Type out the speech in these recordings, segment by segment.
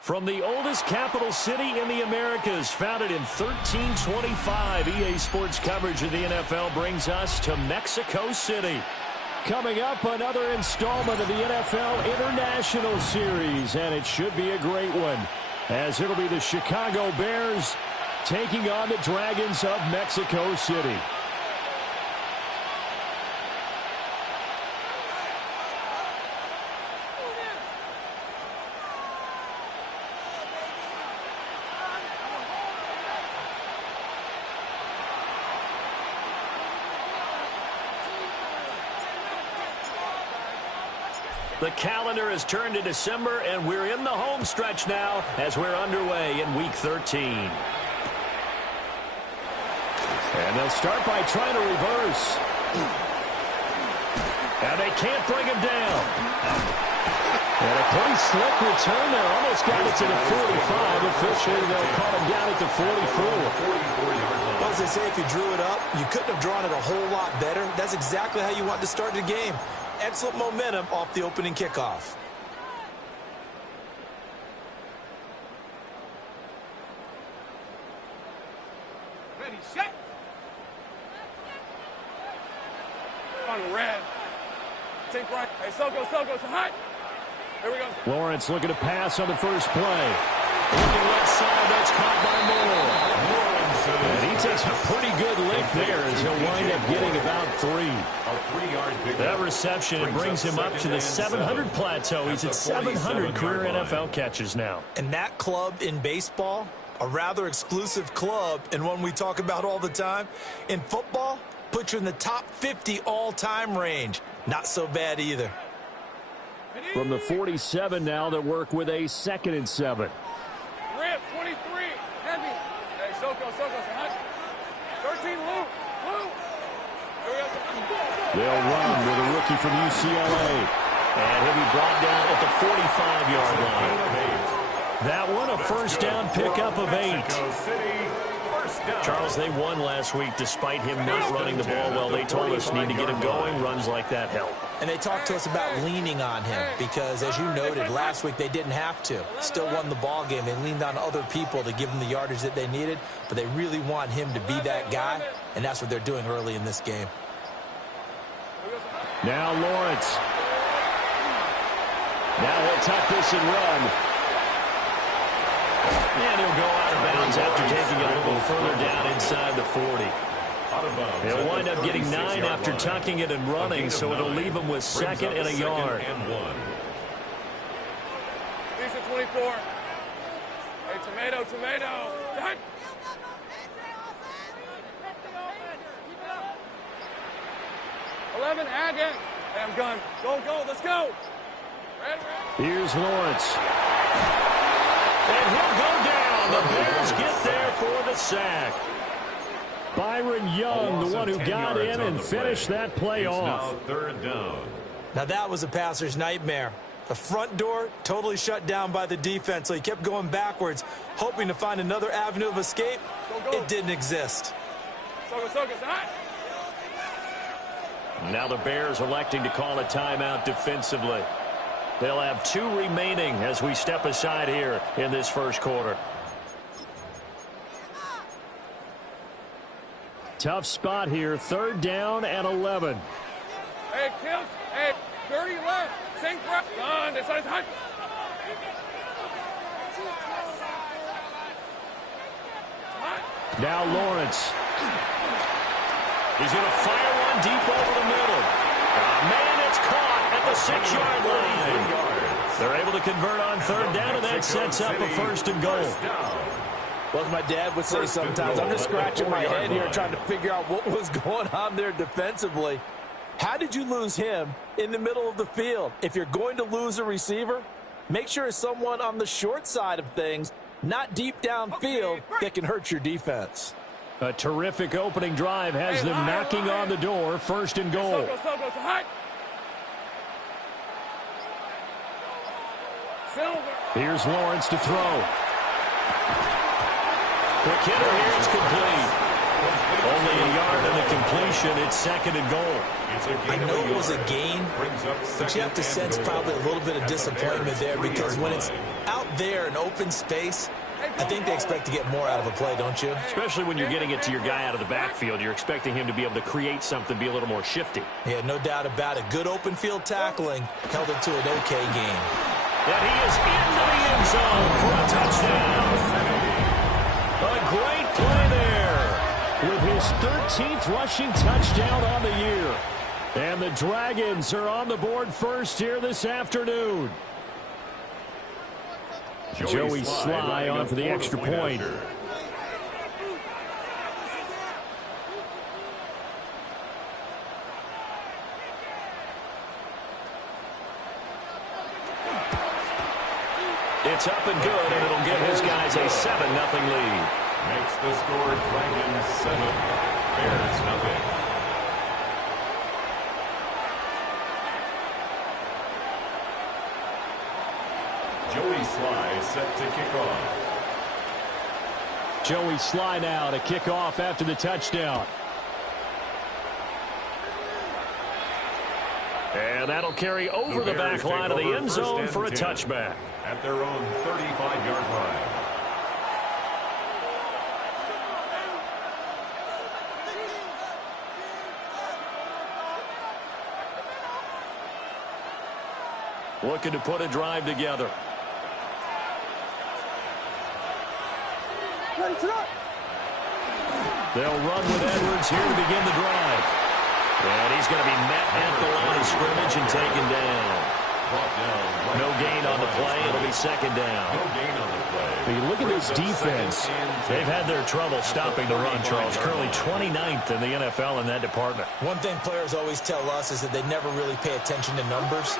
From the oldest capital city in the Americas, founded in 1325, EA Sports coverage of the NFL brings us to Mexico City. Coming up, another installment of the NFL International Series, and it should be a great one, as it'll be the Chicago Bears taking on the Dragons of Mexico City. The calendar has turned to December, and we're in the home stretch now as we're underway in Week 13. And they'll start by trying to reverse. And they can't bring him down. And a pretty slick return there. Almost got it to the 45. Officially, they'll call him down at the 44. Well, as they say, if you drew it up, you couldn't have drawn it a whole lot better. That's exactly how you want to start the game. Excellent momentum off the opening kickoff. Ready, set. On the red. Take right. Hey, Soko, so hot. Here we go. Lawrence looking to pass on the first play. Looking left side, that's caught by Moore. And he takes a pretty good lick there as he'll wind up getting about 3. A 3-yard pickup. That reception brings him up to the 700 plateau. He's at 700 career NFL catches now. And that club in baseball, a rather exclusive club and one we talk about all the time. In football, puts you in the top 50 all-time range. Not so bad either. From the 47 now, they work with a 2nd and 7. Rip, 23, heavy. Hey, Soko, so hot. 13, Lou. They'll run with a rookie from UCLA. And he'll be brought down at the 45-yard line. That one, a first down pickup of 8. Charles, they won last week despite him not running the ball well. They told us need to get him going. Runs like that help. And they talked to us about leaning on him because, as you noted, last week they didn't have to. Still won the ball game. They leaned on other people to give them the yardage that they needed, but they really want him to be that guy, and that's what they're doing early in this game. Now Lawrence. Now he'll tuck this and run. And he'll go out of bounds after taking it a little further down inside the 40. He'll wind up getting 9 after tucking it and running, so it'll leave him with 2nd and a yard. These are 24. Hey, tomato. Done. Add in. Hey, I'm gun. Go. Let's go. Red. Here's Lawrence. And he'll go down. The Bears get there for the sack. Byron Young, the one who got in and finished that play off. 3rd down. Now that was a passer's nightmare. The front door totally shut down by the defense, so he kept going backwards, hoping to find another avenue of escape. It didn't exist. Now the Bears electing to call a timeout defensively. They'll have 2 remaining as we step aside here in this first quarter. Tough spot here, 3rd down and 11. Hey, Kills. Hey, 30 left. Same prep. Done. This side's hot. Now Lawrence. He's going to fire one deep over the middle. Man, it's caught at the 6-yard line. They're able to convert on 3rd down, and that sets up a 1st and goal. Well, as my dad would say sometimes, I'm just scratching my head here trying to figure out what was going on there defensively. How did you lose him in the middle of the field? If you're going to lose a receiver, make sure it's someone on the short side of things, not deep downfield, that can hurt your defense. A terrific opening drive has them knocking on the door. First and goal. Here's Lawrence to throw. Quick hitter here is complete. Only a yard in the completion. It's second and goal. I know it was a gain, but you have to sense probably a little bit of disappointment there, because when it's out there in open space, I think they expect to get more out of a play, don't you? Especially when you're getting it to your guy out of the backfield. You're expecting him to be able to create something, be a little more shifty. Yeah, no doubt about it. Good open field tackling held it to an okay game. And he is into the end zone for a touchdown. A great play there with his 13th rushing touchdown on the year. And the Dragons are on the board first here this afternoon. Joey Sly on for the extra point. It's up and good, and it'll give his guys a 7-0 lead. Makes the score Dragons 7, Bears 0. Joey Sly set to kick off. Joey Sly now to kick off after the touchdown. And that'll carry over the back line of the end zone for a touchback. At their own 35-yard line. Looking to put a drive together. They'll run with Edwards here to begin the drive. And he's going to be met at the line of scrimmage and taken down. No gain on the play. It'll be second down. No gain on the play. You look at this defense. They've had their trouble stopping the run, Charles. Currently 29th in the NFL in that department. One thing players always tell us is that they never really pay attention to numbers.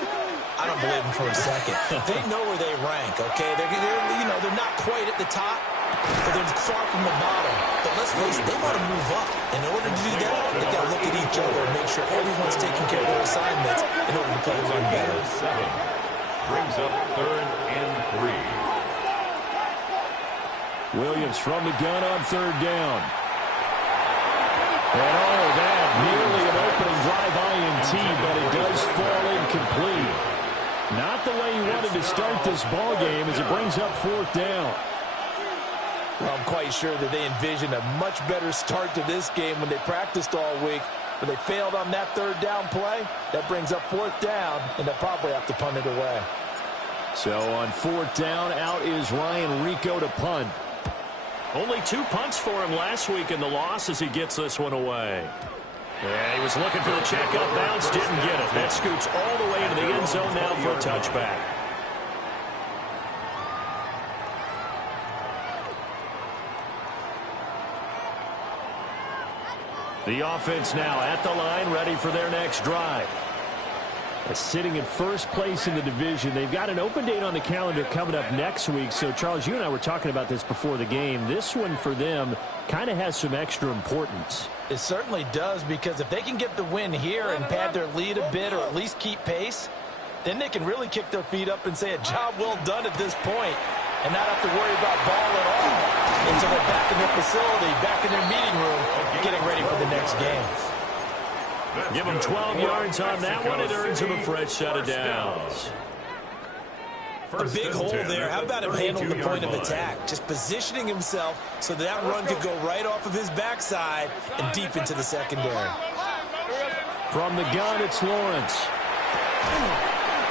I don't believe them for a second. They know where they rank, okay? They're not quite at the top, but they're far from the bottom. But let's face it, they want to move up. In order to do that, they've got to look at each other and make sure everyone's taking care of their assignments in order to play the run better. 7 brings up 3rd and 3. Williams from the gun on 3rd down. And that nearly an opening drive INT, but it does fall incomplete. Not the way he wanted to start this ball game as it brings up 4th down. Well, I'm quite sure that they envisioned a much better start to this game when they practiced all week, but they failed on that 3rd down play. That brings up 4th down, and they'll probably have to punt it away. So on 4th down, out is Ryan Rico to punt. Only 2 punts for him last week in the loss as he gets this one away. Yeah, he was looking for the check-up bounce, didn't get it. That scoots all the way into the end zone now for a touchback. The offense now at the line, ready for their next drive. Sitting in first place in the division. They've got an open date on the calendar coming up next week. So, Charles, you and I were talking about this before the game. This one for them kind of has some extra importance. It certainly does, because if they can get the win here and pad their lead a bit or at least keep pace, then they can really kick their feet up and say a job well done at this point and not have to worry about ball at all until they're back in their facility, back in their meeting room, getting ready for the next game. Give him 12 yards on that one. It earns him a fresh set of downs. A big hole there. How about him handle the point of attack? Just positioning himself so that run could go right off of his backside and deep into the secondary. From the gun, it's Lawrence.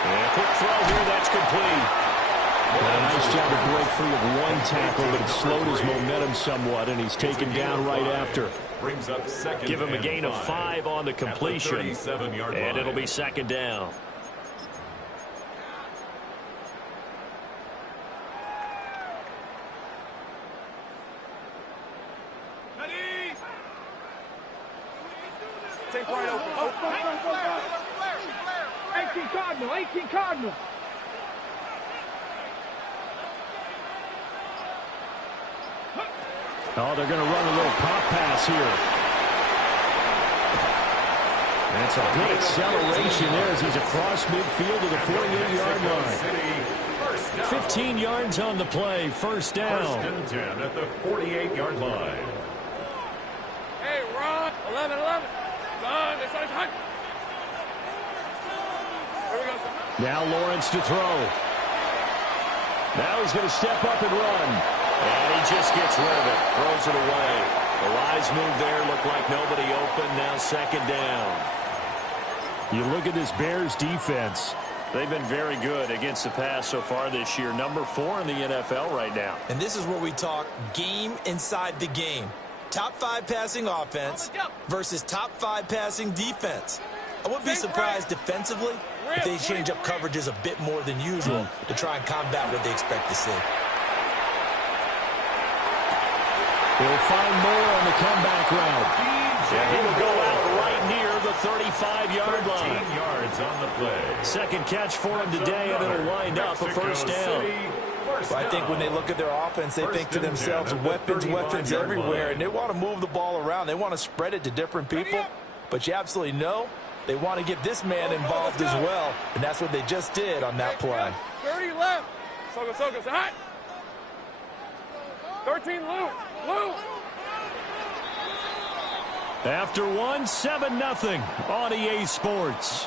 And a quick throw here. That's complete. A nice job to break free of one tackle, but it slowed his momentum somewhat, and he's taken down right after. Brings up second. Give him a gain of 5 on the completion, and it'll be second down. Take right open. 18 Cardinal. Oh, they're going to run a little pop pass here. That's a good acceleration there as he's across midfield to the 48-yard line. 15 yards on the play, first down. First and 10 at the 48-yard line. Hey, Ron, 11. Son, this side's hot. Here we go, son. Now Lawrence to throw. Now he's going to step up and run. And he just gets rid of it, throws it away. The wise move there, looked like nobody open, now second down. You look at this Bears defense. They've been very good against the pass so far this year. Number 4 in the NFL right now. And this is where we talk game inside the game. Top 5 passing offense versus top 5 passing defense. I wouldn't be surprised defensively if they change up coverages a bit more than usual to try and combat what they expect to see. He'll find more on the comeback route. And he will go out right near the 35-yard line. 13 yards on the play. Second catch for him today, and it'll wind up a first down. Well, I think when they look at their offense, they think to themselves, weapons everywhere, and they want to move the ball around. They want to spread it to different people, but you absolutely know they want to get this man involved as well, and that's what they just did on that play. 30 left. Soko, say hot. 13, Lou. After one, 7-0 on EA Sports.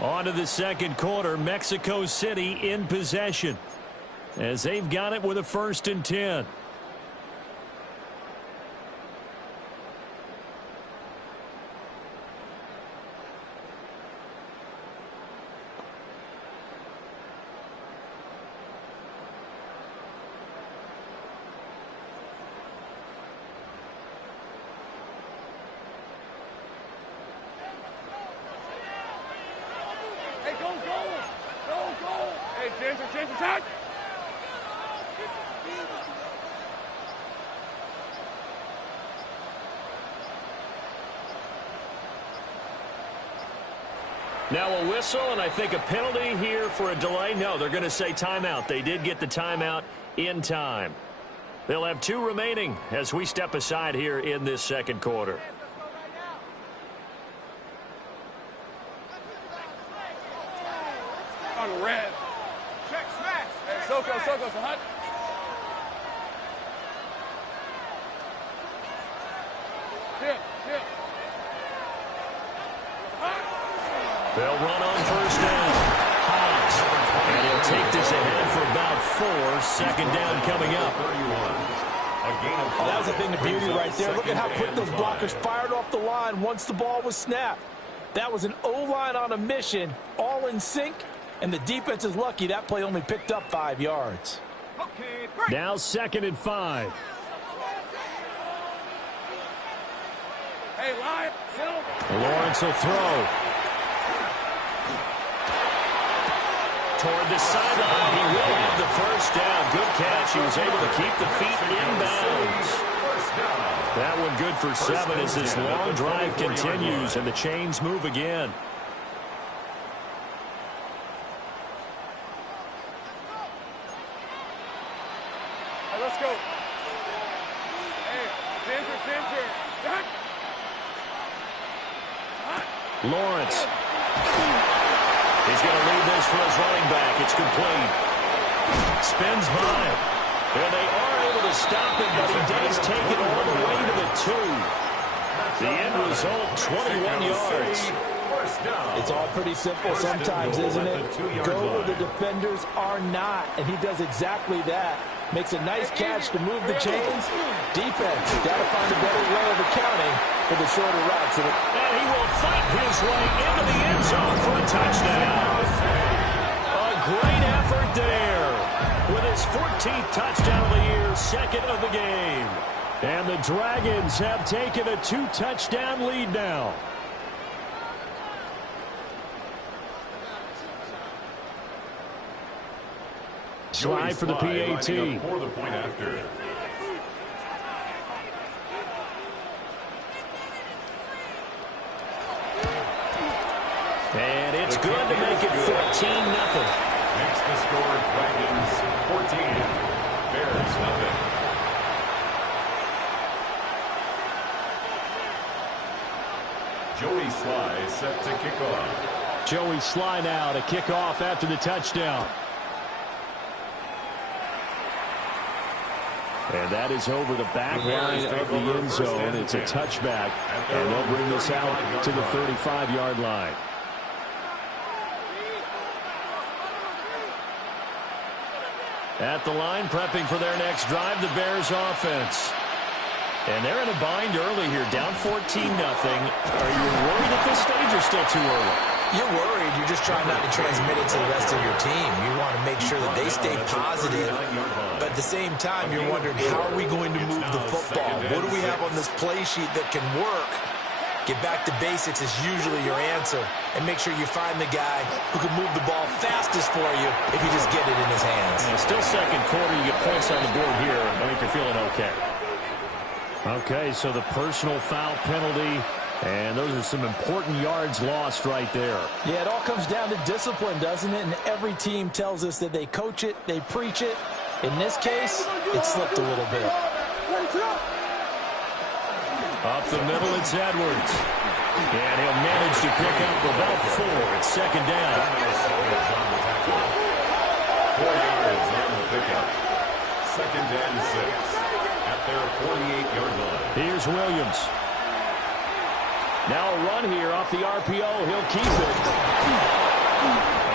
On to the second quarter, Mexico City in possession as they've got it with a 1st and 10. Ginger, touch. Now a whistle, and I think a penalty here for a delay. No, they're going to say timeout. They did get the timeout in time. They'll have 2 remaining as we step aside here in this second quarter. On the red. Check, smash. Hey, Soko, so hot. Chip. They'll run on first down. Hobbs. And he'll take this ahead for about 4. Second down coming up. Oh, that was a thing of beauty right there. Look at how quick those blockers fired off the line once the ball was snapped. That was an O-line on a mission, all in sync, and the defense is lucky that play only picked up 5 yards. Now 2nd and 5. Hey, Lion, Lawrence will throw. Toward the sideline, he will have the first down. Good catch. He was able to keep the feet inbounds. That one good for 7 as this long drive continues and the chains move again. Hey, let's go. Hey, Ginger. Lawrence. He's going to lead this for his running back. It's complete. Spins by. And they are able to stop it, but he does take it all the way to the 2. The end result, 21 yards. It's all pretty simple sometimes, isn't it? Go where the defenders are not, and he does exactly that. Makes a nice catch to move the chains. Defense, got to find a better way of accounting for the shorter routes. And he will fight his way into the end zone for a touchdown. A great effort there with his 14th touchdown of the year, 2nd of the game. And the Dragons have taken a 2-touchdown lead now. Slide for the PAT. For the point after. And it's good to make it 14-0. the score, Dragons 14, Bears nothing. Joey Sly set to kick off. Joey Sly now to kick off after the touchdown. And that is over the back line of the end zone. It's a touchback, and they'll bring this out to the 35-yard line. At the line, prepping for their next drive, the Bears offense. And they're in a bind early here, down 14-0. Are you worried at this stage or still too early? You're worried. You're just trying not to transmit it to the rest of your team. You want to make sure that they stay positive. But at the same time, you're wondering, how are we going to move the football? What do we have on this play sheet that can work? Get back to basics is usually your answer. And make sure you find the guy who can move the ball fastest for you if you just get it in his hands. Yeah, still second quarter. You get points on the board here. I think you're feeling okay. Okay, so the personal foul penalty. And those are some important yards lost right there. Yeah, it all comes down to discipline, doesn't it? And every team tells us that they coach it, they preach it. In this case, it slipped a little bit. Up the middle, it's Edwards. And he'll manage to pick up about 4. It's second down. 4 yards on the pickup. Second and 6 at their 48-yard line. Here's Williams. Now a run here off the RPO. He'll keep it.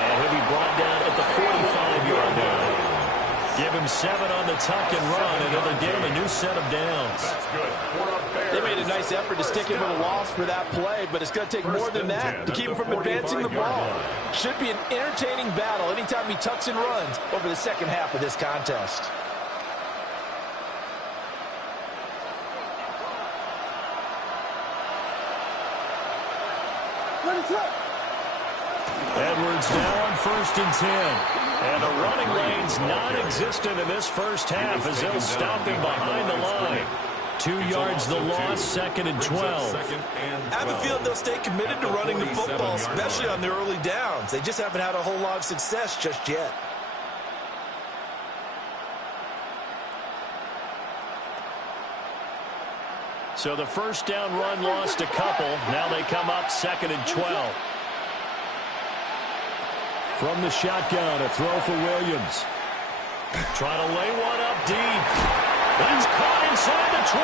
And he'll be brought down at the 45-yard line. Give him 7 on the tuck and run, and they'll get him a new set of downs. That's good. They made a nice effort to stick him with a loss for that play, but it's going to take more than that to keep him from advancing the ball. Should be an entertaining battle anytime he tucks and runs over the second half of this contest. Edwards now on 1st and 10. And the running lane's non-existent in this first half as they'll stop him behind the line. 2 yards the loss, 2nd and 12. I have a feeling they'll stay committed to running the football, especially on the early downs. They just haven't had a whole lot of success just yet. So the first down run lost a couple. Now they come up 2nd and 12. From the shotgun, a throw for Williams. Trying to lay one up deep. That's caught inside the 20.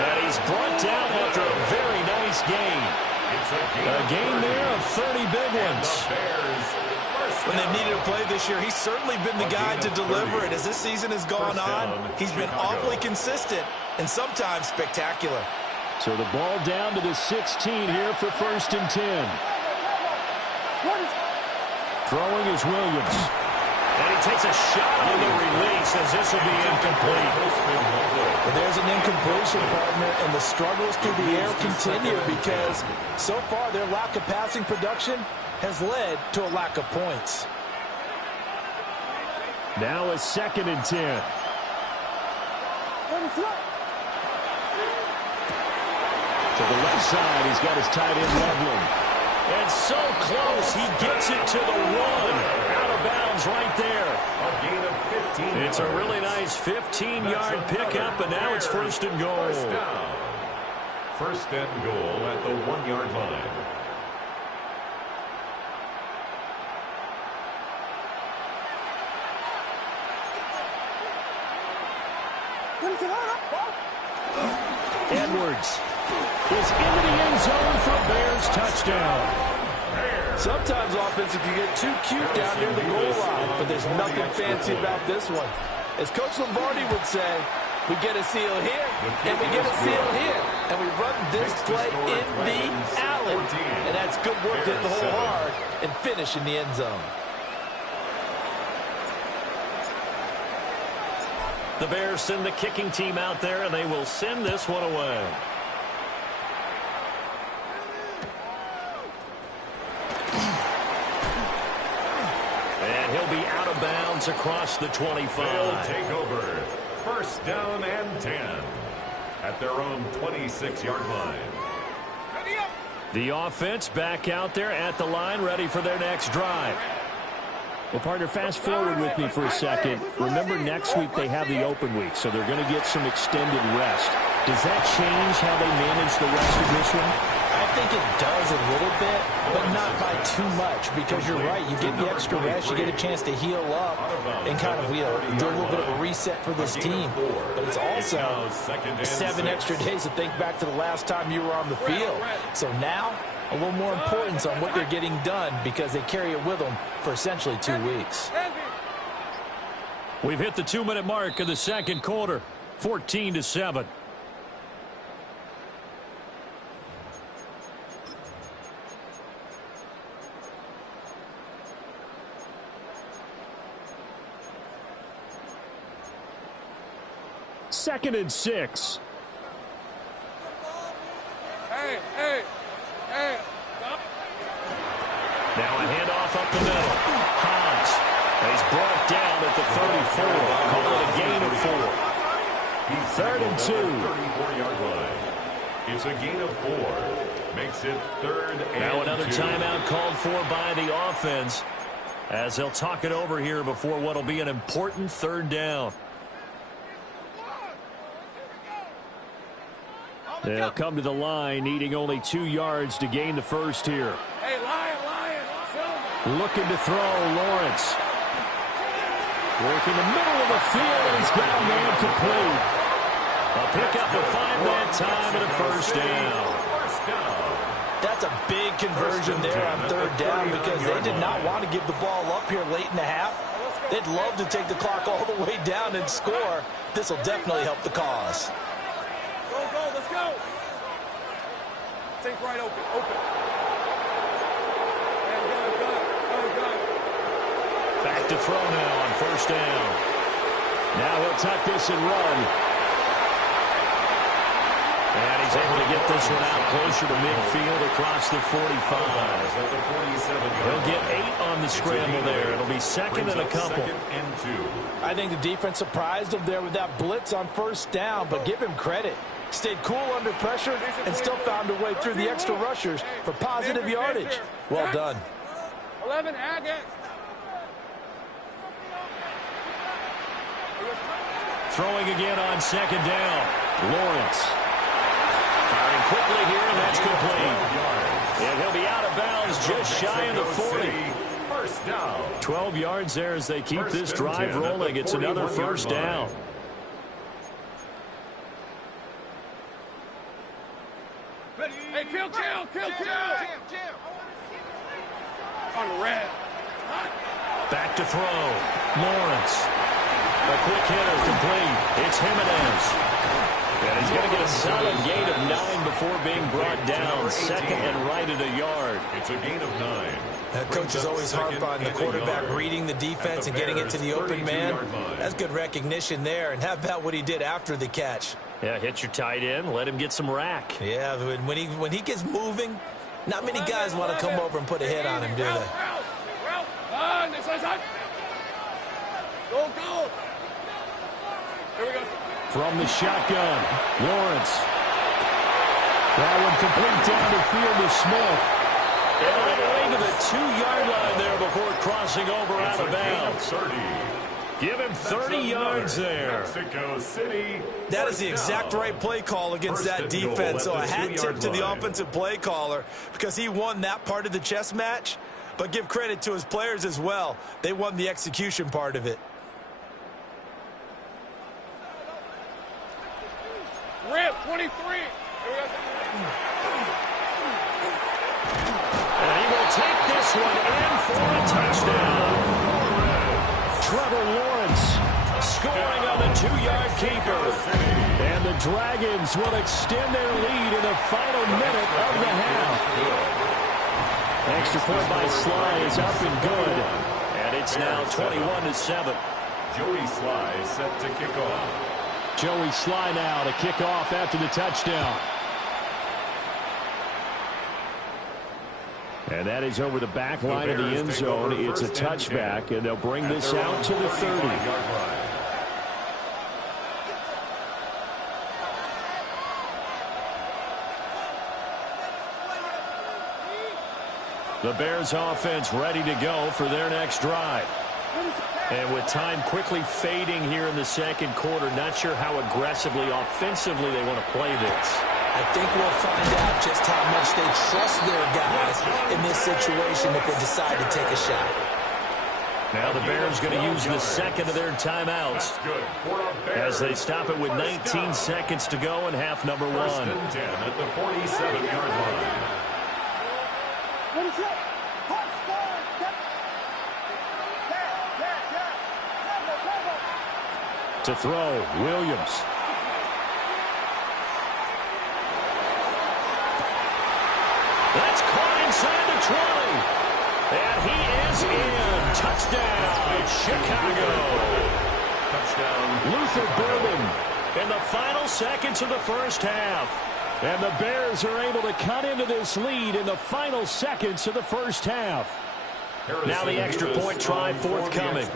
And he's brought down after a very nice gain. A gain there of 30 big ones. When they've needed a play this year, he's certainly been the guy to deliver it. As this season has gone on, he's been awfully consistent and sometimes spectacular. So the ball down to the 16 here for 1st and 10. Throwing is Williams. And he takes a shot on the release as this will be incomplete. But there's an incompletion, partner, and the struggles through the air continue because so far their lack of passing production has led to a lack of points. Now a 2nd and 10. To the left side, he's got his tight end Loveland. And so close, he gets it to the 1. Out of bounds right there. A gain of 15. It's a really nice 15-yard pickup, and now it's 1st and goal. First down. 1st and goal at the 1-yard line. Edwards is into the end zone for a Bears touchdown. Sometimes offenses can get too cute down near the goal line, but there's nothing fancy about this one. As Coach Lombardi would say, we get a seal here, and we get a seal here, and we run this play in the alley. And that's good work to hit the hole hard and finish in the end zone. The Bears send the kicking team out there, and they will send this one away. And he'll be out of bounds across the 25. They'll take over. 1st down and 10 at their own 26-yard line. The offense back out there at the line, ready for their next drive. Well, partner, fast forward with me for a second. Remember, next week they have the open week, so they're going to get some extended rest. Does that change how they manage the rest of this one? I think it does a little bit, but not by too much, because you're right. You get the extra rest, you get a chance to heal up and kind of, do a little bit of a reset for this team. But it's also 7 extra days to think back to the last time you were on the field. So now, a little more importance on what they're getting done because they carry it with them for essentially 2 weeks. We've hit the 2-minute mark of the second quarter, 14-7. Second and 6. Hey. Now a handoff up the middle. Hans. He's brought down at the 34. Call it a gain of 4. Third and 2. 34-yard line. It's a gain of 4. Makes it third and 2. Now another timeout called for by the offense as they'll talk it over here before what'll be an important third down. They'll come to the line, needing only 2 yards to gain the first here. Hey, Lion. Looking to throw, Lawrence. Working the middle of the field, and he's got a man complete. A pickup of 5 that time and a first down. That's a big conversion there on third down because they did not want to give the ball up here late in the half. They'd love to take the clock all the way down and score. This will definitely help the cause. Go, let's go. Think right open. Back to throw now on first down. Now he'll tuck this and run. And he's able to get this one out closer to midfield across the 45. He'll get 8 on the scramble there. It'll be second and a couple. I think the defense surprised him there with that blitz on first down, but give him credit. Stayed cool under pressure and still found a way through the extra rushers for positive yardage. Well done. 11, add it. Throwing again on second down. Lawrence. Firing quickly here, and that's complete. And he'll be out of bounds just shy of the 40. First down. 12 yards there as they keep this drive rolling. It's another first down. Hey, kill. On the red. Back to throw. Lawrence. A quick hitter complete. It's Jimenez. And he's going to get a solid gain of 9 before being brought down. Second and right at a yard. It's a gain of 9. Coach is always harp on the quarterback reading the defense and getting it to the open man. That's good recognition there. And how about what he did after the catch? Yeah, hit your tight end. Let him get some rack. Yeah, when he gets moving, not many guys want to come over and put a hit on him, do they? Go. Here we go. From the shotgun, Lawrence. That one complete down the field to Smith. And all the way to the 2-yard line there before crossing over out of bounds. Give him 30 yards there. Mexico City. That is the exact right play call against that defense. So a hat tip to the offensive play caller because he won that part of the chess match. But give credit to his players as well. They won the execution part of it. Rip, 23. And he will take this one in for a touchdown. Trevor Lawrence scoring on the 2-yard keeper. And the Dragons will extend their lead in the final minute of the half. Extra point by Sly is up and good. And it's now 21-7. Joey Sly is set to kick off. Joey Sly now to kick off after the touchdown. And that is over the back line of the end zone. It's a touchback, and they'll bring this out to the 30. The Bears offense ready to go for their next drive. And with time quickly fading here in the second quarter, not sure how aggressively, offensively they want to play this. I think we'll find out just how much they trust their guys in this situation if they decide to take a shot. Now the Bears going to use the second of their timeouts as they stop it with 19 seconds to go in half number 1. First and 10 at the 47-yard line. To throw, Williams. That's caught inside the 20. And he is in. Touchdown, Chicago. Touchdown, Luther Burden in the final seconds of the first half. And the Bears are able to cut into this lead in the final seconds of the first half. Now the extra point try forthcoming.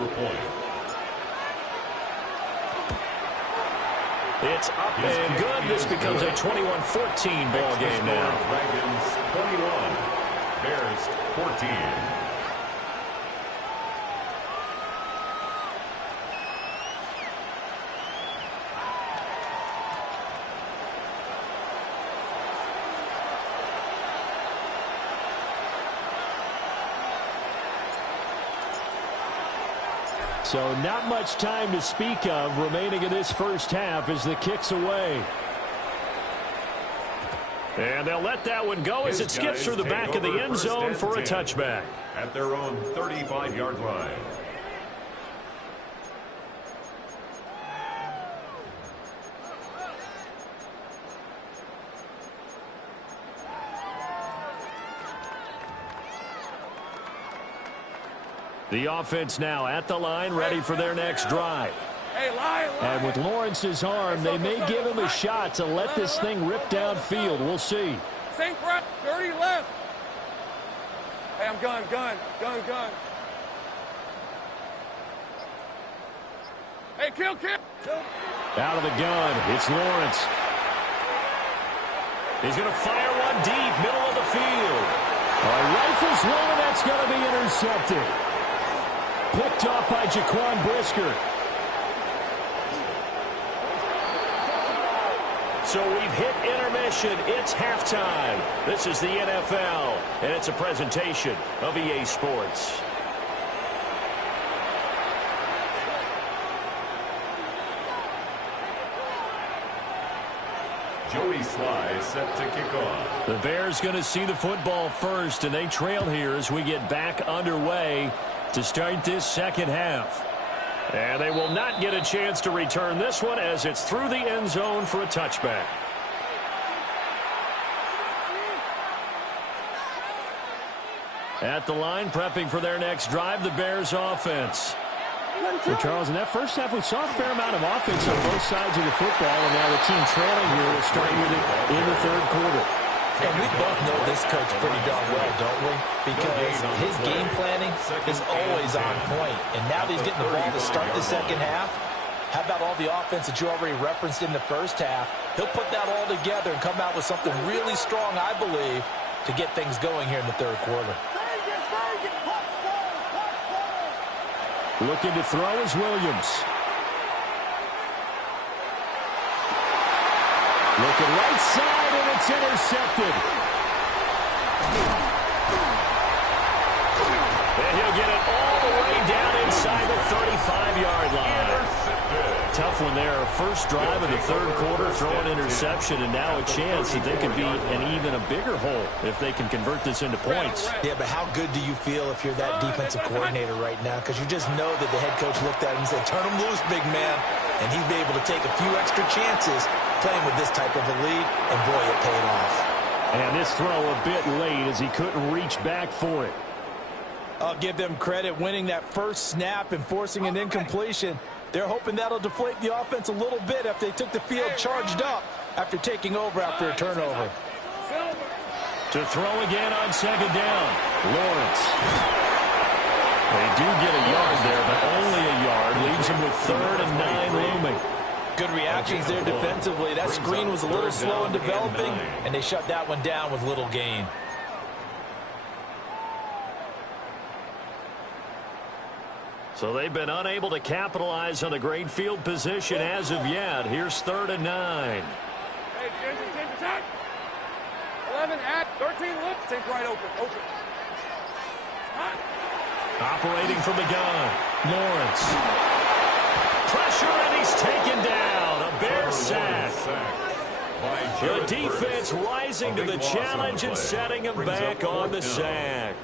It's up and good. This becomes a 21-14 ball game now. Dragons 21, Bears 14. So not much time to speak of remaining in this first half as the kick's away. And they'll let that one go as it skips through the back of the end zone for a touchback. At their own 35-yard line. The offense now at the line, ready for their next drive. And with Lawrence's arm, they may give him a shot to let this thing rip downfield. We'll see. Sink right, 30 left. Hey, I'm gun. Hey, kill. Out of the gun, it's Lawrence. He's going to fire one deep, middle of the field. Rifles one, and that's going to be intercepted. Picked off by Jaquan Brisker. So we've hit intermission. It's halftime. This is the NFL, and it's a presentation of EA Sports. Joey Sly set to kick off. The Bears going to see the football first, and they trail here as we get back underway to start this second half. And they will not get a chance to return this one as it's through the end zone for a touchback. At the line, prepping for their next drive, the Bears offense. So, Charles, in that first half, we saw a fair amount of offense on both sides of the football, and now the team trailing here will start with it in the third quarter. And we both know this coach pretty darn well, don't we? Because his game planning is always on point. And now that he's getting the ball to start the second half, how about all the offense that you already referenced in the first half? He'll put that all together and come out with something really strong, I believe, to get things going here in the third quarter. Looking to throw is Williams. Looking right side, and it's intercepted. And he'll get it all the way down inside the 35-yard line. Tough one there. First drive of the third quarter, throw an interception, and now a chance that they could be an even a bigger hole if they can convert this into points. Yeah, but how good do you feel if you're that defensive coordinator right now? Because you just know that the head coach looked at him and said, turn him loose, big man. And he'd be able to take a few extra chances playing with this type of a lead, and boy, it paid off. And this throw a bit late as he couldn't reach back for it. I'll give them credit winning that first snap and forcing an incompletion. They're hoping that'll deflate the offense a little bit after they took the field charged up after taking over after a turnover. To throw again on second down, Lawrence. They do get a yard there, but only a yard. Leaves them with 3rd and 9 looming. Good reactions there defensively. That screen was a little slow in developing, and they shut that one down with little gain. So they've been unable to capitalize on the great field position as of yet. Here's 3rd and 9. Hey, 10, attack. 11, at 13, look. Take right open. Operating from the gun. Lawrence. Pressure, and he's taken down. A Bear sack. The defense rising to the challenge and setting him back on the sack.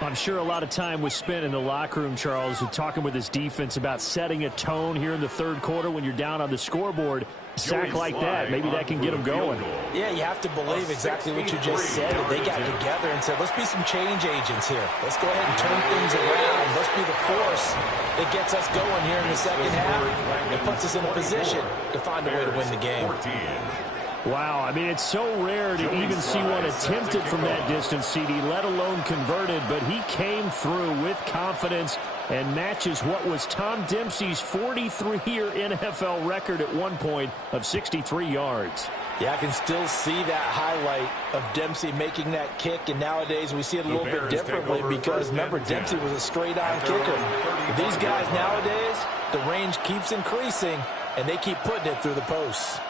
I'm sure a lot of time was spent in the locker room, Charles, talking with his defense about setting a tone here in the 3rd quarter when you're down on the scoreboard. Sack like that, maybe that can get them going. Yeah, you have to believe exactly what you just said. They got together and said, let's be some change agents here. Let's go ahead and turn things around. Let's be the force that gets us going here in the 2nd half and puts us in a position to find a way to win the game. Wow, I mean, it's so rare to even see one attempted from that distance, CD, let alone converted, but he came through with confidence and matches what was Tom Dempsey's 43-year NFL record at one point of 63 yards. Yeah, I can still see that highlight of Dempsey making that kick, and nowadays we see it a little bit differently because, remember, Dempsey was a straight-on kicker. But these guys nowadays, the range keeps increasing, and they keep putting it through the posts.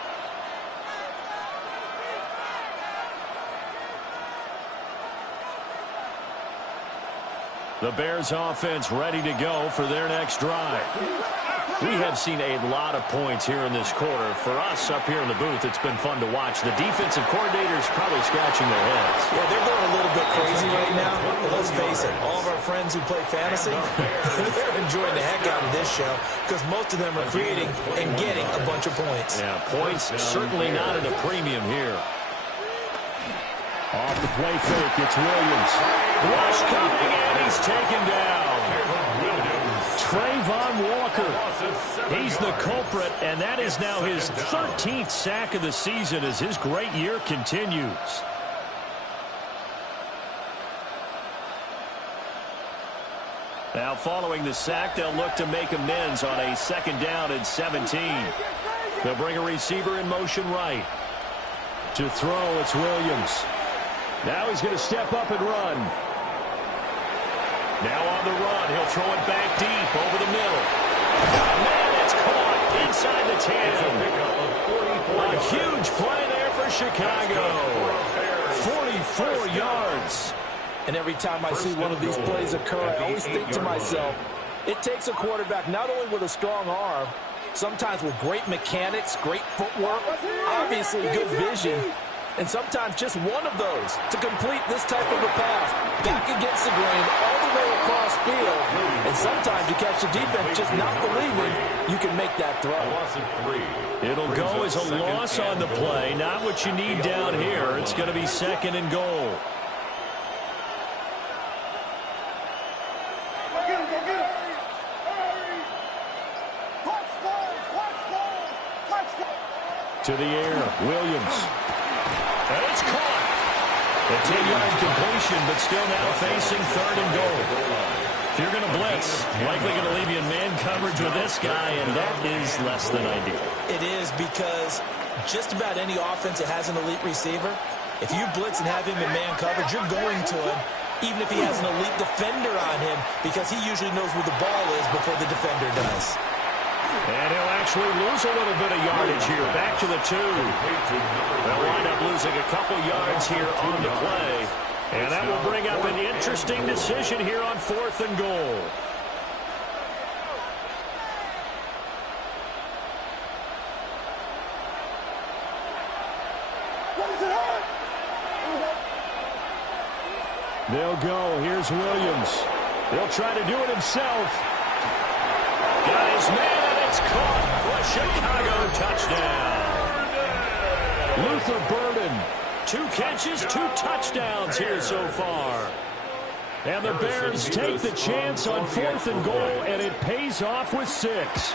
The Bears offense ready to go for their next drive. We have seen a lot of points here in this quarter. For us up here in the booth, it's been fun to watch. The defensive coordinators probably scratching their heads. Yeah, they're going a little bit crazy right now. But let's face it, all of our friends who play fantasy, they're enjoying the heck out of this show because most of them are creating and getting a bunch of points. Yeah, points certainly not at a premium here. Off the play fake, it's Williams. Rush coming, and he's taken down. Trayvon Walker. He's the culprit, and that is now his 13th sack of the season as his great year continues. Now following the sack, they'll look to make amends on a 2nd down and 17. They'll bring a receiver in motion right. To throw, it's Williams. Now he's going to step up and run. Now on the run, he'll throw it back deep over the middle. Man, it's caught inside the 10. A huge play there for Chicago. 44 yards. And every time I see one of these plays occur, I always think to myself, it takes a quarterback not only with a strong arm, sometimes with great mechanics, great footwork, obviously good vision, and sometimes just one of those to complete this type of a pass back against the grain all the way across field. And sometimes you catch the defense just not believing you can make that throw. It'll go as a loss on the play, not what you need down here. It's going to be 2nd and goal. To the air, Williams. And it's caught. A 10-yard completion, but still now facing 3rd and goal. If you're going to blitz, likely going to leave you in man coverage with this guy, and that is less than ideal. It is because just about any offense that has an elite receiver, if you blitz and have him in man coverage, you're going to him, even if he has an elite defender on him, because he usually knows where the ball is before the defender does. And he'll actually lose a little bit of yardage here. Back to the 2. They'll wind up losing a couple yards here on the play. And that will bring up an interesting decision here on 4th and goal. They'll go. Here's Williams. He'll try to do it himself. Got his man, and it's caught for a Chicago touchdown. Luther Burden. 2 catches, 2 touchdowns here so far. And the Bears take the chance on 4th and goal, and it pays off with 6.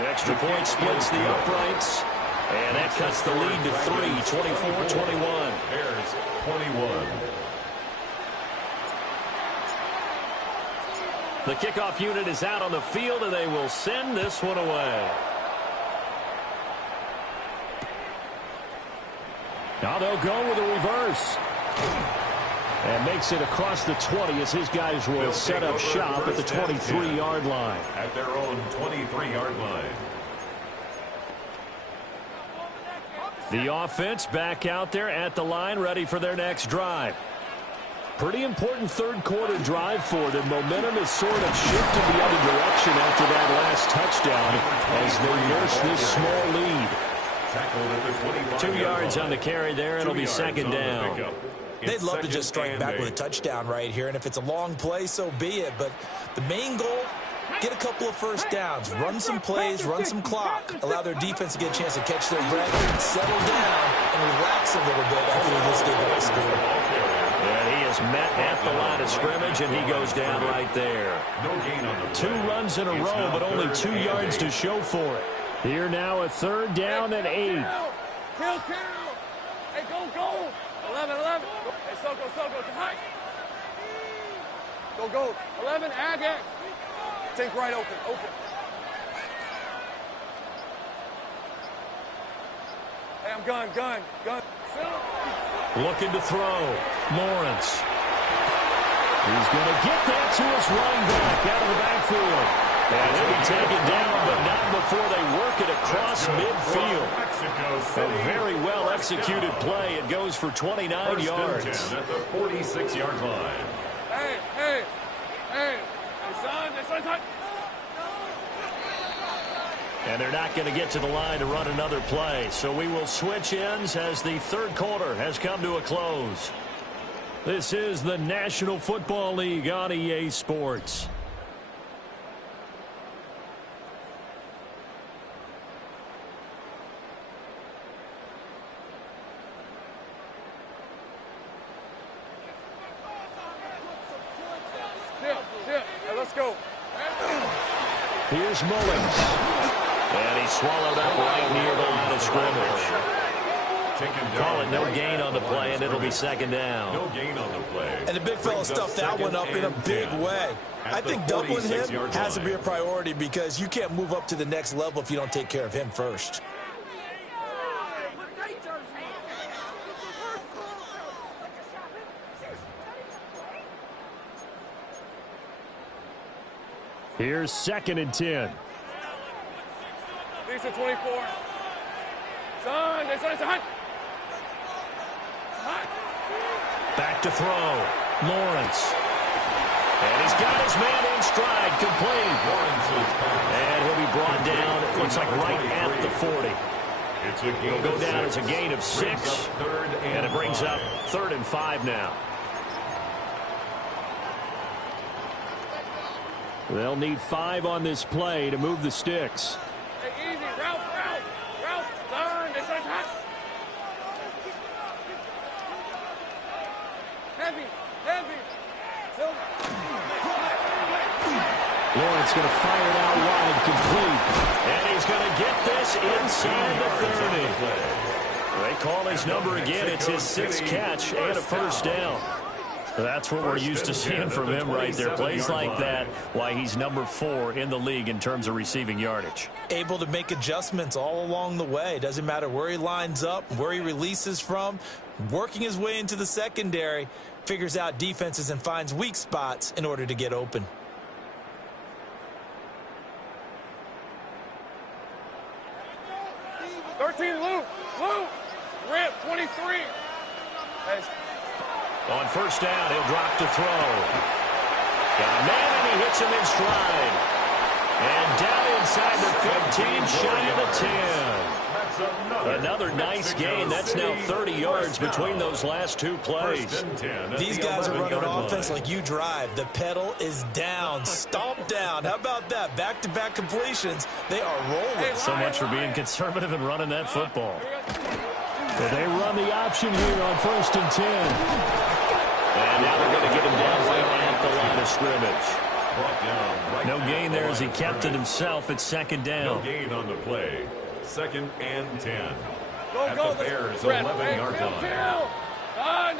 Extra point splits the uprights, and that cuts the lead to 3, 24-21. Bears 21. The kickoff unit is out on the field, and they will send this one away. Now they'll go with a reverse. And makes it across the 20 as his guys will set up shop at the 23-yard line. At their own 23-yard line. The offense back out there at the line, ready for their next drive. Pretty important third-quarter drive for them. Momentum has sort of shifted the other direction after that last touchdown as they nurse this small lead. 2 yards on the carry there. It'll be second down. They'd love to just strike back with a touchdown right here, and if it's a long play, so be it. But the main goal, get a couple of first downs, run some plays, run some clock, allow their defense to get a chance to catch their breath, settle down, and relax a little bit after this game of score. And he is met at the line of scrimmage, and he goes down right there. 2 runs in a row, but only 2 yards to show for it. Here now a third down and 8. Kill. Hey, go. 11. Hey, Soko. High. Go. 11, ag. Take right open. Hey, I'm gun. Looking to throw. Lawrence. He's going to get that to his running back out of the backfield. And he'll be taken down, but not before they work it across midfield. A very well-executed play. It goes for 29 yards. At the 46-yard line. Hey, son. And they're not going to get to the line to run another play. So we will switch ends as the third quarter has come to a close. This is the National Football League on EA Sports. Hey, let's go. Here's Mullins. And he's swallowed up right near the line of scrimmage. Call it no gain on the play, and it'll be second down. No gain on the play. And the big fella stuffed that one up in a big way. I think doubling him has to be a priority because you can't move up to the next level if you don't take care of him first. Here's 2nd and 10. Lisa 24. Son. Back to throw. Lawrence. And he's got his man in stride, complete. And he'll be brought down, it looks like right at the 40. He'll go down as a gain of 6. And it brings up 3rd and 5 now. They'll need 5 on this play to move the sticks. Hey, easy. Ralph. Son. Heavy. Lawrence going to fire it out wide, complete. And he's going to get this inside the 30. They call his number again. It's his 6th catch and a first down. That's what we're used to seeing from him right there. Plays like that, why he's number 4 in the league in terms of receiving yardage. Able to make adjustments all along the way. Doesn't matter where he lines up, where he releases from. Working his way into the secondary, figures out defenses and finds weak spots in order to get open. Lou. Rip, 23. On first down, he'll drop to throw. Got a man, and he hits him in stride. And down inside the 15, shy of the 10. Another nice gain. That's now 30 yards between those last 2 plays. These guys are running offense like you drive. The pedal is down, stomp down. How about that? Back-to-back completions. They are rolling. So much for being conservative and running that football. So they run the option here on 1st and 10. And now they're going to get him down right at the line of scrimmage. No gain there as he kept it himself at 2nd down. No gain on the play. 2nd and 10. Go. At the Bears' 11-yard line.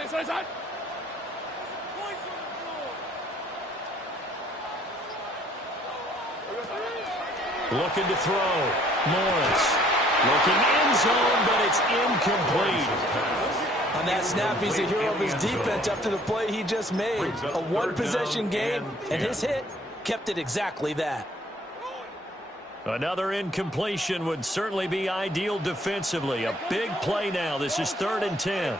Son. Looking to throw. Lawrence. Looking end zone, but it's incomplete. On On that snap, he's the hero of his defense after the play he just made. A one-possession game, and his hit kept it exactly that. Another incompletion would certainly be ideal defensively. A big play now. This is 3rd and 10.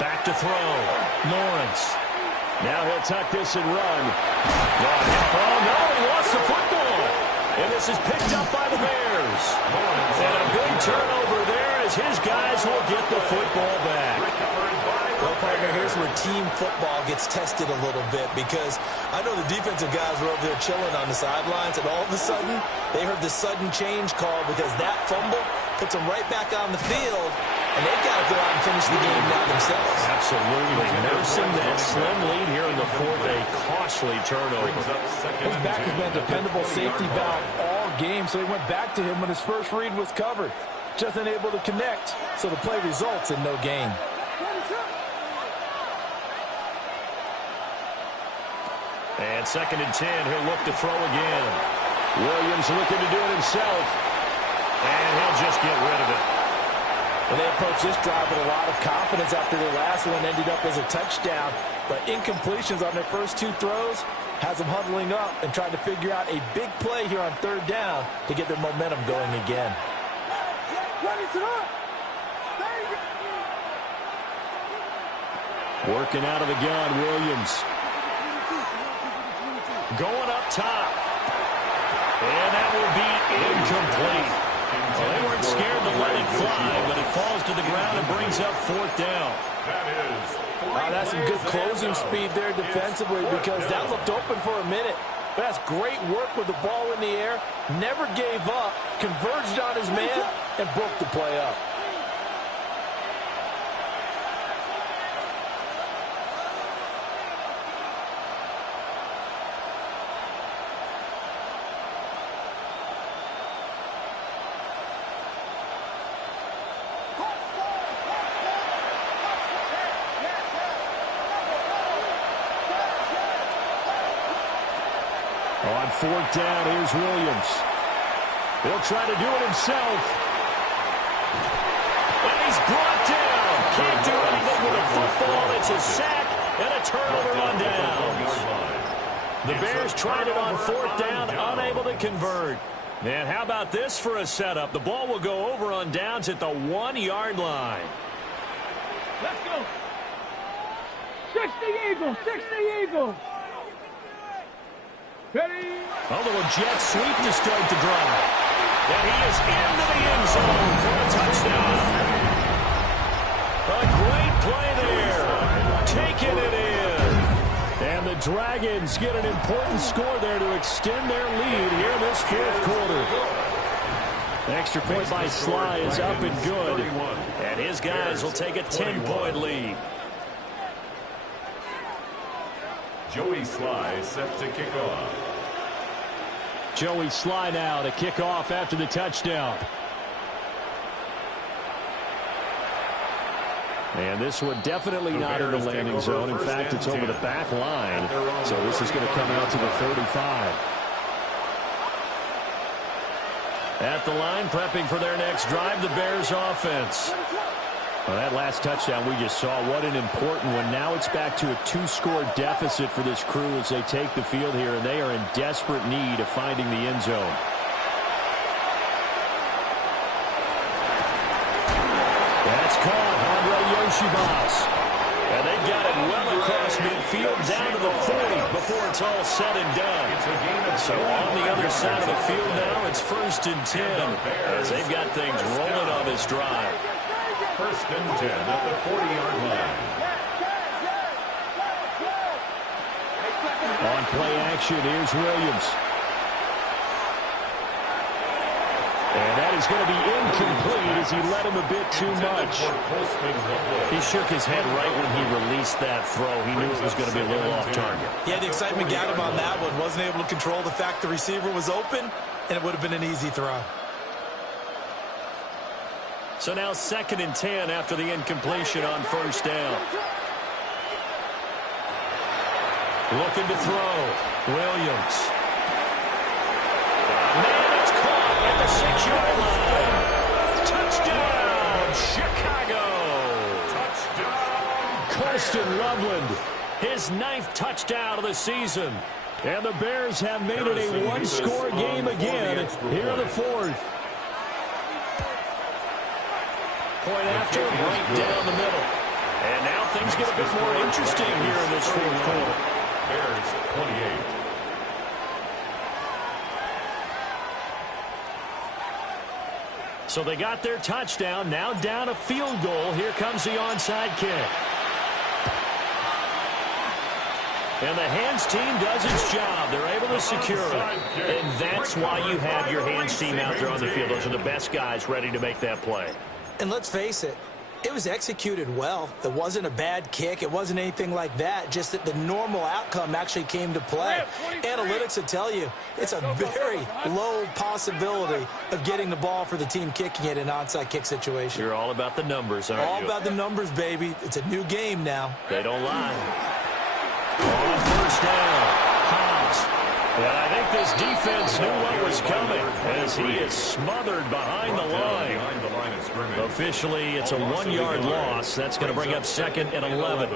Back to throw. Lawrence. Now he'll tuck this and run. Oh, no, he lost the football. And this is picked up by the Bears. And a big turnover there as his guys will get the football back. Well, partner, here's where team football gets tested a little bit, because I know the defensive guys were over there chilling on the sidelines, and all of a sudden, they heard the sudden change call because that fumble puts them right back on the field, and they've got to go out and finish the game now themselves. Absolutely. Nursing that slim lead here in the 4th, a costly turnover. His back has been a dependable safety valve all game, so he went back to him when his first read was covered. Just unable to connect, so the play results in no gain. And 2nd and 10, he'll look to throw again. Williams looking to do it himself. And he'll just get rid of it. Well, they approached this drive with a lot of confidence after their last one ended up as a touchdown. But incompletions on their first 2 throws has them huddling up and trying to figure out a big play here on 3rd down to get their momentum going again. Working out of the gun, Williams. Going up top. And that will be incomplete. Well, they weren't scared to let it fly, but it falls to the ground and brings up 4th down. That's some good closing speed there defensively, because that looked open for a minute. But that's great work with the ball in the air. Never gave up, converged on his man, and broke the play up. On 4th down, here's Williams. He'll try to do it himself. And he's brought down. Can't do anything with a football. It's a sack and a turnover on downs. The Bears tried it on 4th down, unable to convert. And how about this for a setup? The ball will go over on downs at the 1-yard line. Let's go. 60 Eagles, 60 Eagles. Ready? A little jet sweep to start the drive. And he is into the end zone for a touchdown. A great play there. Taking it in. And the Dragons get an important score there to extend their lead here in this 4th quarter. The extra point by Sly is up and good. And his guys will take a 10-point lead. Joey Sly set to kick off. Joey Sly now to kick off after the touchdown. And this one definitely not in the landing zone. In fact, it's over the back line. So this is going to come out to the 35. At the line, prepping for their next drive, the Bears offense. Well, that last touchdown we just saw, what an important one. Now it's back to a 2-score deficit for this crew as they take the field here, and they are in desperate need of finding the end zone. That's caught. Andre Yoshibas. And they've got it well across midfield down to the 40 before it's all said and done. So on the other side of the field now, it's 1st and 10 as they've got things rolling on this drive. 1st and 10 at the 40-yard line. On play action, here's Williams. And that is going to be incomplete as he led him a bit too much. He shook his head right when he released that throw. He knew it was going to be a little off target. Yeah, the excitement got him on that one. Wasn't able to control the fact the receiver was open, and it would have been an easy throw. So now 2nd and 10 after the incompletion on 1st down. Looking to throw. Williams. Man, it's caught at the 6-yard line. Touchdown, Chicago. Touchdown. Colston Loveland, his 9th touchdown of the season. And the Bears have made it a one-score game again here in the 4th. Point after, right down the middle. And now things get a bit more interesting here in this 4th quarter. Bears 28. So they got their touchdown, now down a field goal. Here comes the onside kick. And the hands team does its job. They're able to secure it. And that's why you have your hands team out there on the field. Those are the best guys ready to make that play. And let's face it, it was executed well. It wasn't a bad kick. It wasn't anything like that. Just that the normal outcome actually came to play. Analytics will tell you it's a very low possibility of getting the ball for the team kicking it in an onside kick situation. You're all about the numbers, aren't you? All about the numbers, baby. It's a new game now. They don't lie. On first down, Hobbs. And I think this defense knew what was coming as he is smothered behind the line. Officially, it's a 1-yard loss. That's going to bring up 2nd and 11.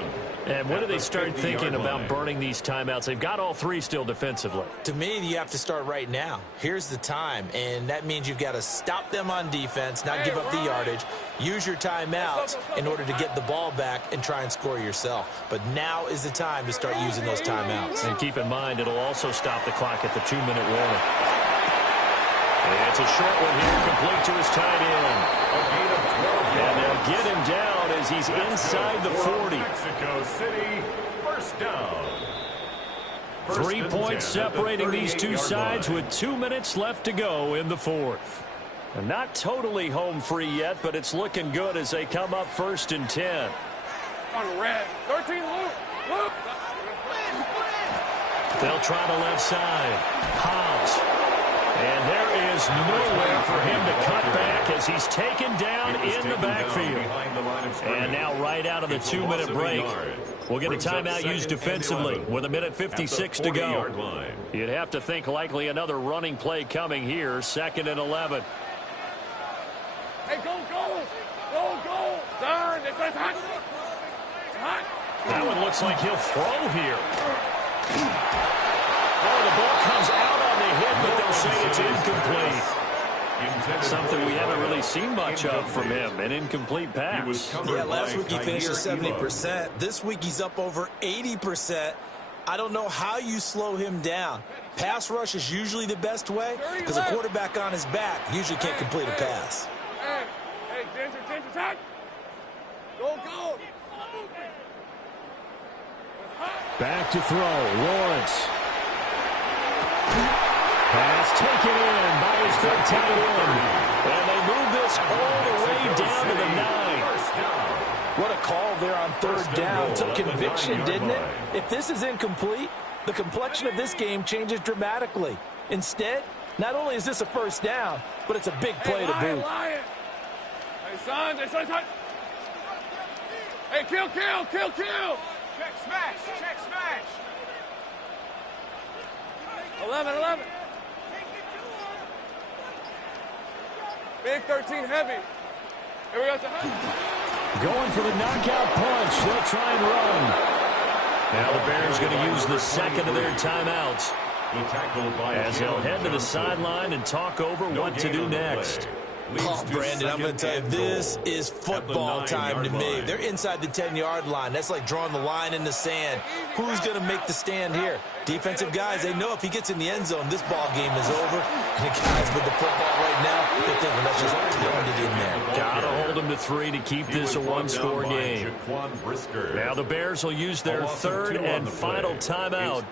And when do they start thinking about burning these timeouts? They've got all 3 still defensively. To me, you have to start right now. Here's the time, and that means you've got to stop them on defense, not give up the yardage, use your timeouts in order to get the ball back and try and score yourself. But now is the time to start using those timeouts. And keep in mind, it'll also stop the clock at the 2-minute warning. And it's a short one here, complete to his tight end. And they'll get him down as he's inside the 40. Mexico City, first down. 3 points separating these two sides with 2 minutes left to go in the 4th. And not totally home free yet, but it's looking good as they come up 1st and 10. On the red. 13, loop. They'll try the left side. Hobbs. And there is nowhere for him to cut back as he's taken down in the backfield. And now right out of the 2-minute break, we'll get a timeout used defensively with 1:56 to go. You'd have to think likely another running play coming here, 2nd and 11. Hey, go. Turn. It's hot. That one looks like he'll throw here. Oh, the ball comes out on the hit, but they'll say it's incomplete. Something we haven't really seen much of from him, an incomplete pass. Yeah, last week he finished at 70%. This week he's up over 80%. I don't know how you slow him down. Pass rush is usually the best way because a quarterback on his back usually can't complete a pass. Hey, Ginger, tight. Go. Back to throw. Lawrence. Pass taken in by his big tight end. And they move this all the way down to the 9. What a call there on 3rd down. Took conviction, didn't it? If this is incomplete, the complexion of this game changes dramatically. Instead, not only is this a 1st down, but it's a big play to boot. Hey, son, tight. Hey, kill. Check smash. 11. Big 13 heavy. Here we go. Going for the knockout punch. They'll try and run. Now the Bears going to use the 2nd of their timeouts as they'll head to the sideline and talk over what to do next. Oh, Brandon, I'm going to tell you, this is football time to me. They're inside the 10-yard line. That's like drawing the line in the sand. Who's going to make the stand here? Defensive guys, they know if he gets in the end zone, this ball game is over. And the guys with the football right now, they're thinking, let's just pound it in there. Got to hold them to 3 to keep this a one-score game. Now the Bears will use their 3rd and final timeout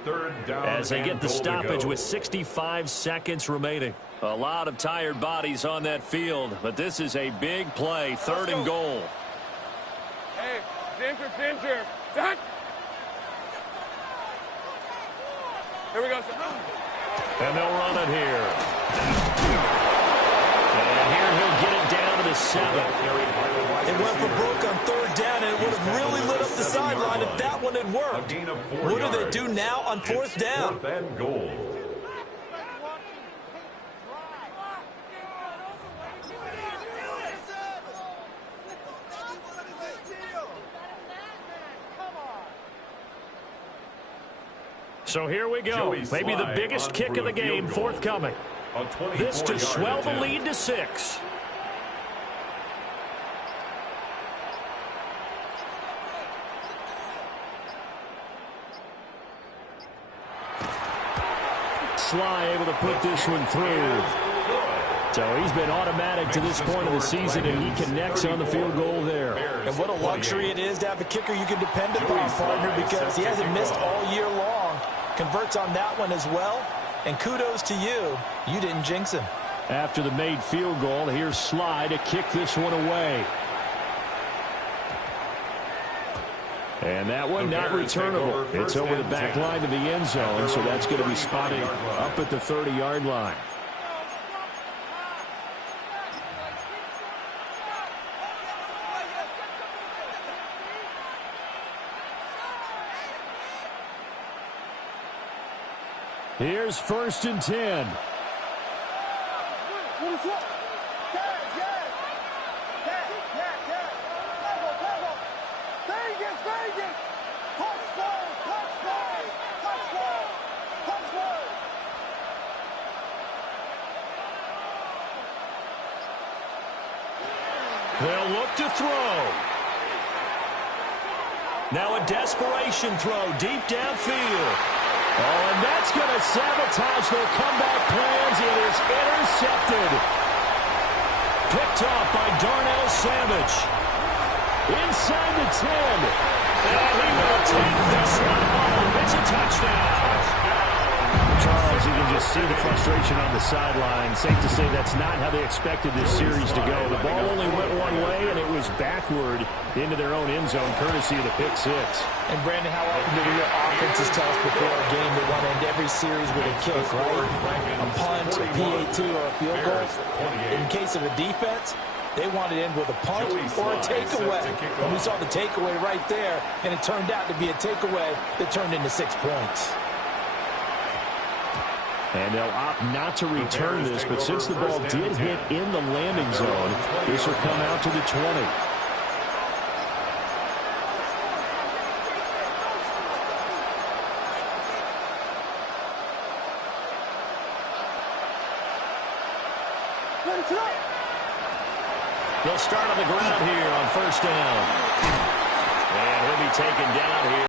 as they get the stoppage with 65 seconds remaining. A lot of tired bodies on that field, but this is a big play, 3rd and goal. Hey, Ginger. Zach. Here we go, son. And they'll run it here. And here he'll get it down to the 7. They went for broke on 3rd down, and it would have really lit up the sideline if that one had worked. What do they do now on fourth down? 4th and goal. So here we go. Maybe the biggest kick of the game forthcoming. This to swell the lead to 6. Sly able to put this one through. So he's been automatic to this point of the season, and he connects on the field goal there. And what a luxury it is to have a kicker you can depend upon, partner, because he hasn't missed all year long. Converts on that one as well. And kudos to you. You didn't jinx him. After the made field goal, here's Sly to kick this one away. And that one not returnable. It's over the back line to the end zone, so that's going to be spotted up at the 30-yard line. Here's 1st and 10. They'll look to throw. Now a desperation throw deep downfield. Oh, and that's going to sabotage their comeback plans. It is intercepted. Picked off by Darnell Savage. Inside the 10. And he will take this one home. It's a touchdown. Charles, you can just see the frustration on the sideline. Safe to say that's not how they expected this series to go. The ball only went one way, and it was backward into their own end zone, courtesy of the pick 6. And, Brandon, how often do your offenses tell us before a game they want to end every series with a kick, right? A punt, a PAT, or a field goal. In case of a defense, they want to end with a punt or a takeaway. And we saw the takeaway right there, and it turned out to be a takeaway that turned into 6 points. And they'll opt not to return this, but since the ball did hit in the landing zone, this will come out to the 20. They'll start on the ground here on 1st down. And he'll be taken down here.